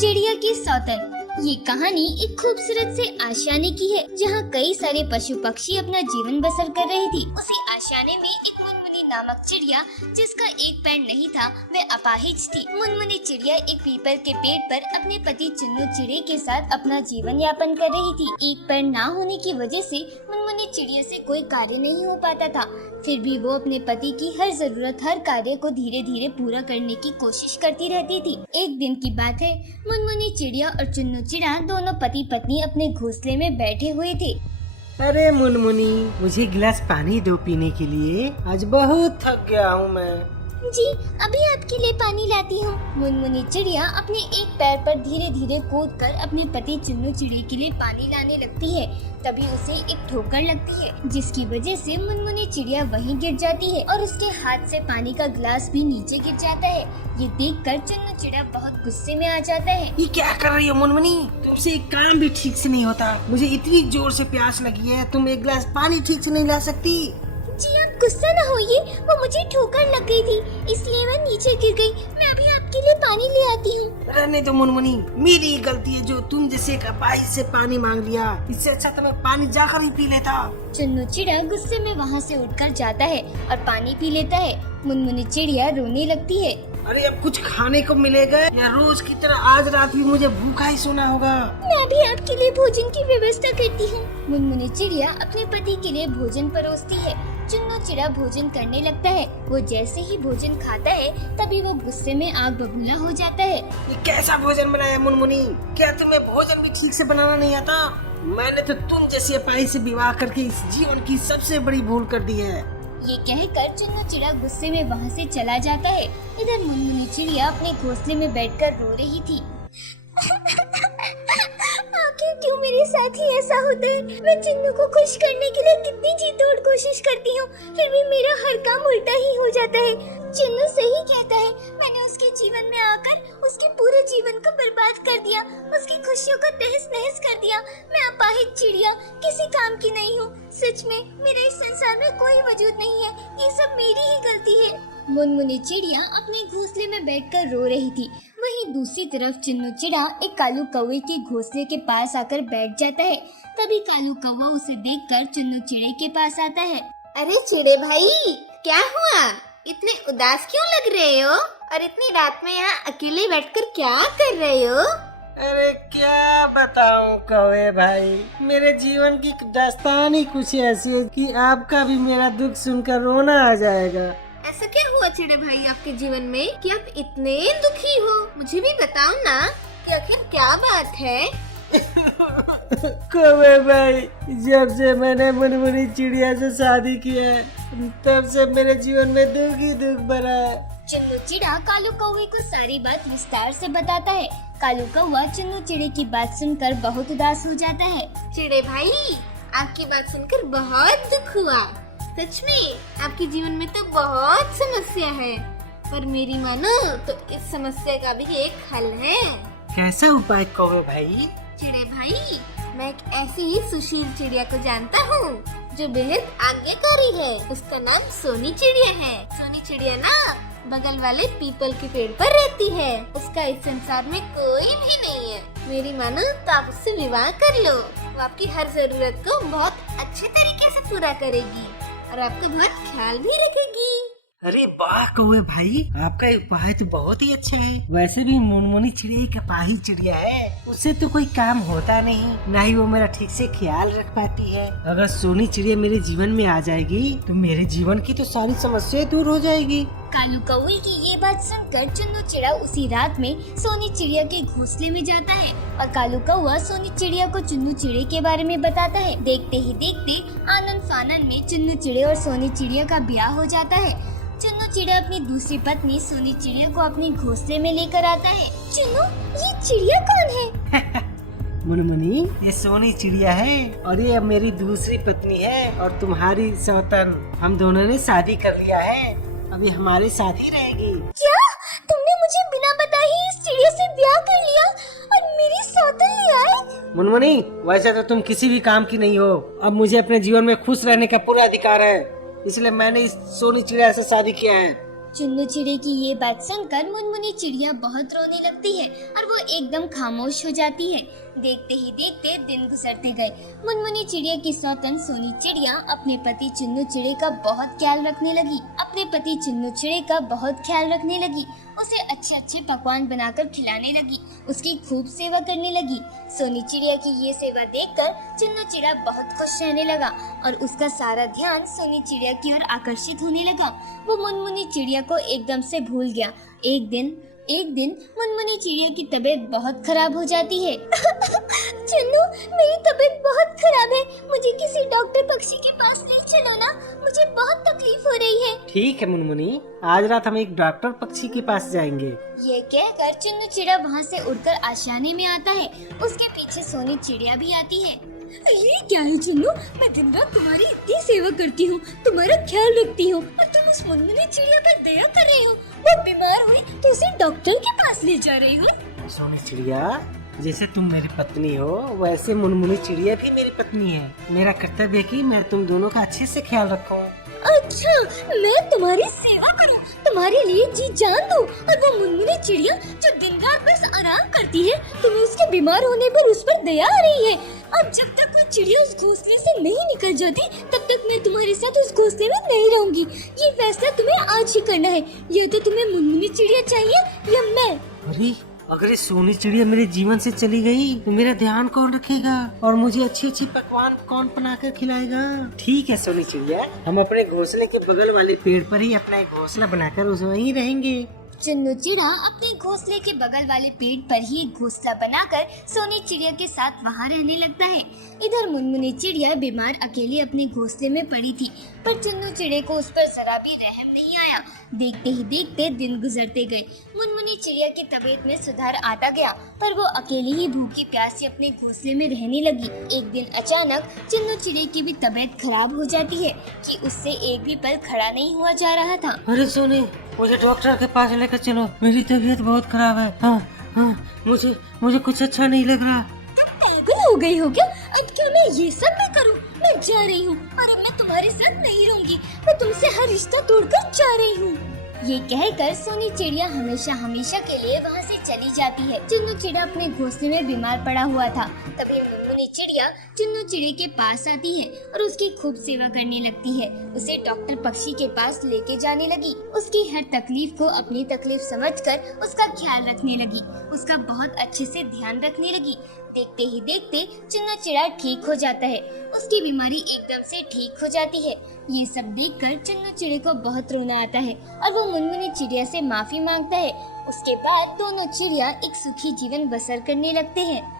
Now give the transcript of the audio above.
चिड़िया की सौतन। ये कहानी एक खूबसूरत से आशियाने की है, जहाँ कई सारे पशु पक्षी अपना जीवन बसर कर रहे थे। उसी आशियाने में एक मुनमुनी नामक चिड़िया, जिसका एक पैर नहीं था, वह अपाहिज थी। मुनमुनी चिड़िया एक पीपल के पेड़ पर अपने पति चुन्नू चिड़े के साथ अपना जीवन यापन कर रही थी। एक पैर ना होने की वजह से मुनमुनी चिड़िया से कोई कार्य नहीं हो पाता था। फिर भी वो अपने पति की हर जरूरत, हर कार्य को धीरे धीरे पूरा करने की कोशिश करती रहती थी। एक दिन की बात है, मुनमुनी चिड़िया और चुन्नू चिड़ा दोनों पति पत्नी अपने घोंसले में बैठे हुए थे। अरे मुनमुनी, मुझे गिलास पानी दो पीने के लिए। आज बहुत थक गया हूँ मैं। जी, अभी आपके लिए पानी लाती हूँ। मुनमुनी चिड़िया अपने एक पैर पर धीरे धीरे कूदकर अपने पति चुन्नू चिड़ी के लिए पानी लाने लगती है। तभी उसे एक ठोकर लगती है, जिसकी वजह से मुनमुनी चिड़िया वहीं गिर जाती है और उसके हाथ से पानी का गिलास भी नीचे गिर जाता है। ये देखकर चुन्नू चिड़ा बहुत गुस्से में आ जाता है। ये क्या कर रही हो मुनमुनी? तुमसे एक काम भी ठीक से नहीं होता। मुझे इतनी जोर से प्यास लगी है, तुम एक गिलास पानी ठीक से नहीं ला सकती? जी, आप गुस्सा न होइए, वो मुझे ठोकर लग गई थी, इसलिए मैं नीचे गिर गई। मैं अभी आपके लिए पानी ले आती हूँ। रहने दो मुनमुनी, मेरी गलती है जो तुम जैसे एक अपाहिज से पानी मांग लिया। इससे अच्छा तो मैं पानी जाकर ही पी लेता। चुन्नू चिड़ा गुस्से में वहाँ से उठकर जाता है और पानी पी लेता है। मुनमुनी चिड़िया रोने लगती है। अरे अब कुछ खाने को मिलेगा या रोज की तरह आज रात भी मुझे भूखा ही सोना होगा? मैं भी आपके लिए भोजन की व्यवस्था करती हूँ। मुनमुनी चिड़िया अपने पति के लिए भोजन परोसती है। चुन्नू चिड़ा भोजन करने लगता है। वो जैसे ही भोजन खाता है, तभी वो गुस्से में आग बबूला हो जाता है। ये कैसा भोजन बनाया मुनमुनी? क्या तुम्हें भोजन भी ठीक से बनाना नहीं आता? मैंने तो तुम जैसी अपाहिज से विवाह करके इस जीवन की सबसे बड़ी भूल कर दी है। ये कहकर चुन्नू चिड़ा गुस्से में वहाँ से चला जाता है। इधर मुनमुनी चिड़िया अपने घोंसले में बैठकर रो रही थी। आखिर क्यों मेरे साथ ही ऐसा होता है? मैं चुन्नू को खुश करने के लिए कितनी जी तोड़ कोशिश करती हूँ, फिर भी मेरा हर काम उल्टा ही हो जाता है। चुन्नू सही कहता है, मैंने उसके जीवन में आकर उसके पूरे जीवन को बर्बाद कर दिया, उसकी खुशियों को तहस नहस कर दिया। मैं अपाहिज चिड़िया किसी काम की नहीं हूँ। सच में मेरे इस संसार में कोई वजूद नहीं है। ये सब मेरी ही गलती है। मुनमुनी चिड़िया अपने घोंसले में बैठकर रो रही थी। वहीं दूसरी तरफ चुन्नू चिड़ा एक कालू कौवे के घोंसले के पास आकर बैठ जाता है। तभी कालू कौवा उसे देखकर चुन्नू चिड़े के पास आता है। अरे चिड़े भाई, क्या हुआ? इतने उदास क्यों लग रहे हो? और इतनी रात में यहाँ अकेले बैठकर क्या कर रहे हो? अरे क्या बताऊं कौवे भाई, मेरे जीवन की दास्तान ही कुछ ऐसी है कि आपका भी मेरा दुख सुनकर रोना आ जाएगा। ऐसा क्या हुआ चिड़े भाई आपके जीवन में कि आप इतने दुखी हो? मुझे भी बताओ ना कि आखिर क्या बात है। कौवे भाई, जब से मैंने मुनमुनी चिड़िया से शादी की है, तब से मेरे जीवन में दुख ही दुख भरा है। चुन्नू चिड़ा कालू कौवे को सारी बात विस्तार से बताता है। कालू कौवा चुन्नू चिड़े की बात सुनकर बहुत उदास हो जाता है। चिड़े भाई, आपकी बात सुनकर बहुत दुख हुआ। सच में आपके जीवन में तो बहुत समस्या है, पर मेरी मानो तो इस समस्या का भी एक हल है। कैसा उपाय कौवे भाई? चिड़े भाई, मैं एक ऐसी ही सुशील चिड़िया को जानता हूँ जो बेहद आज्ञाकारी है। उसका नाम सोनी चिड़िया है। सोनी चिड़िया ना बगल वाले पीपल के पेड़ पर रहती है। उसका इस संसार में कोई भी नहीं है। मेरी मानो तो आप उससे विवाह कर लो। वो आपकी हर जरूरत को बहुत अच्छे तरीके से पूरा करेगी और आपका बहुत ख्याल भी रखेगी। अरे वाह कौवे भाई, आपका उपाय तो बहुत ही अच्छा है। वैसे भी मुनमुनी चिड़िया एक अपाहिज चिड़िया है, उससे तो कोई काम होता नहीं, ना ही वो मेरा ठीक से ख्याल रख पाती है। अगर सोनी चिड़िया मेरे जीवन में आ जाएगी तो मेरे जीवन की तो सारी समस्याएं दूर हो जाएगी। कालू कौवे की ये बात सुनकर चुन्नू चिड़ा उसी रात में सोनी चिड़िया के घोंसले में जाता है और कालू कौवा सोनी चिड़िया को चुन्नू चिड़े के बारे में बताता है। देखते ही देखते आनंद फानन में चुन्नू चिड़े और सोनी चिड़िया का ब्याह हो जाता है। चुन्नू चिड़ा अपनी दूसरी पत्नी सोनी चिड़िया को अपने घोंसले में लेकर आता है। चुन्नू, ये चिड़िया कौन है? मुनमुनी, ये सोनी चिड़िया है और ये अब मेरी दूसरी पत्नी है और तुम्हारी सौतन। हम दोनों ने शादी कर लिया है, अभी हमारे साथ ही रहेगी। क्या तुमने मुझे बिना बताए ही इस चिड़िया से ब्याह कर लिया और मेरी सौतन ले आए? मुनमुनी, वैसे तो तुम किसी भी काम की नहीं हो। अब मुझे अपने जीवन में खुश रहने का पूरा अधिकार है, इसलिए मैंने इस सोनी चिड़िया से शादी किया है। चुन्नू चिड़े की ये बात सुनकर मुनमुनी चिड़िया बहुत रोने लगती है और वो एकदम खामोश हो जाती है। देखते ही देखते दिन गुजरते गए। मुनमुनी चिड़िया की सौतन सोनी चिड़िया अपने पति चुन्नू चिड़े का बहुत ख्याल रखने लगी। उसे अच्छे अच्छे पकवान बनाकर खिलाने लगी, उसकी खूब सेवा करने लगी। सोनी चिड़िया की ये सेवा देखकर चुन्नू चिड़िया बहुत खुश रहने लगा और उसका सारा ध्यान सोनी चिड़िया की ओर आकर्षित होने लगा। वो मुनमुनी चिड़िया को एकदम से भूल गया। एक दिन मुनमुनी चिड़िया की तबीयत बहुत खराब हो जाती है। चुन्नू, मेरी तबीयत बहुत खराब है, मुझे किसी डॉक्टर पक्षी के पास ले चलो ना, मुझे बहुत तकलीफ हो रही है। ठीक है मुनमुनी, आज रात हम एक डॉक्टर पक्षी के पास जाएंगे। ये कहकर चुन्नू चिड़िया वहाँ से उड़कर आशियाने में आता है। उसके पीछे सोनी चिड़िया भी आती है। ये क्या है चुन्नू, मैं दिन रात तुम्हारी इतनी सेवा करती हूँ, तुम्हारा ख्याल रखती हूँ और तुम उस मुनमुनी चिड़िया पर दया कर रही हो। वो बीमार हुई तो उसे डॉक्टर के पास ले जा रही हो। सोनी चिड़िया, जैसे तुम मेरी पत्नी हो वैसे मुनमुनी चिड़िया भी मेरी पत्नी है। मेरा कर्तव्य है कि मैं तुम दोनों का अच्छे से ख्याल रखूं। अच्छा, मैं तुम्हारी सेवा करूं, तुम्हारे लिए जी जान दूं और वो मुनमुनी चिड़िया जो दिन रात बस आराम करती है, तुम्हें उसके बीमार होने पर उस पर दया आ रही है। अब जब तक वो चिड़िया उस घोंसले से नहीं निकल जाती तब तक मैं तुम्हारे साथ उस घोंसले में नहीं रहूंगी। ये फैसला तुम्हें आज ही करना है। ये तो तुम्हें मुनमुनी चिड़िया चाहिए या मैं? अरे अगर ये सोनी चिड़िया मेरे जीवन से चली गई तो मेरा ध्यान कौन रखेगा और मुझे अच्छी अच्छी पकवान कौन बनाकर खिलाएगा? ठीक है सोनी चिड़िया, हम अपने घोंसले के बगल वाले पेड़ पर ही अपना एक घोंसला बनाकर उसमें ही रहेंगे। चुन्नू चिड़ा अपने घोंसले के बगल वाले पेड़ पर ही एक घोंसला बनाकर सोनी चिड़िया के साथ वहाँ रहने लगता है। इधर मुनमुनी चिड़िया बीमार अकेली अपने घोंसले में पड़ी थी, पर चुन्नू चिड़े को उस पर जरा भी रहम नहीं आया। देखते ही देखते दिन गुजरते गए। मुनमुनी चिड़िया की तबीयत में सुधार आता गया, पर वो अकेली ही भूखी प्यासी अपने घोंसले में रहने लगी। एक दिन अचानक चुन्नू चिड़े की भी तबीयत खराब हो जाती है कि उससे एक भी पल खड़ा नहीं हुआ जा रहा था। अरे सोनी, मुझे डॉक्टर के पास लेकर चलो, मेरी तबीयत बहुत खराब है। हाँ, मुझे कुछ अच्छा नहीं लग रहा। पागल हो गई हो क्या? अब क्या मैं ये सब भी करूं? मैं जा रही हूँ और अब मैं तुम्हारे साथ नहीं रहूंगी। मैं तुमसे हर रिश्ता तोड़कर जा रही हूँ। ये कहकर सोनी चिड़िया हमेशा के लिए वहाँ से चली जाती है। चुन्नू चिड़ा अपने घोंसले में बीमार पड़ा हुआ था। तभी मुनमुनी चिड़िया चुन्नू चिड़े के पास आती है और उसकी खूब सेवा करने लगती है। उसे डॉक्टर पक्षी के पास लेके जाने लगी। उसकी हर तकलीफ को अपनी तकलीफ समझकर उसका ख्याल रखने लगी, उसका बहुत अच्छे से ध्यान रखने लगी। देखते ही देखते चुन्नू चिड़ा ठीक हो जाता है। उसकी बीमारी एकदम से ठीक हो जाती है। ये सब देखकर चुन्नू चिड़े को बहुत रोना आता है और वो मुनमुनी चिड़िया से माफी मांगता है। उसके बाद दोनों चिड़िया एक सुखी जीवन बसर करने लगते हैं।